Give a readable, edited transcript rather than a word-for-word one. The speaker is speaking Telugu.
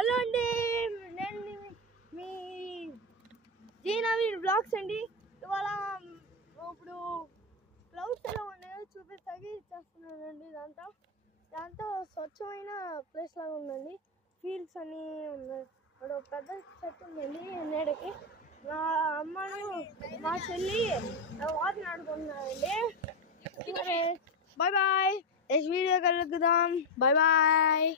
హలో అండి, నేను మీ జీనవీన్ బ్లాగ్స్ అండి. ఇవాళ ఇప్పుడు క్లౌడ్స్ ఎలా ఉన్నాయో చూపిస్తాకి చేస్తున్నానండి. దాంతో స్వచ్ఛమైన ప్లేస్ లాగా ఉందండి. ఫీల్డ్స్ అన్నీ ఉన్నాయి. అక్కడ పెద్ద చెట్టు ఉందండి నీడకి. మా అమ్మను మా చెల్లి water ఆడుకుంటున్నారండి. Bye bye, next video కలుద్దాం. Bye bye.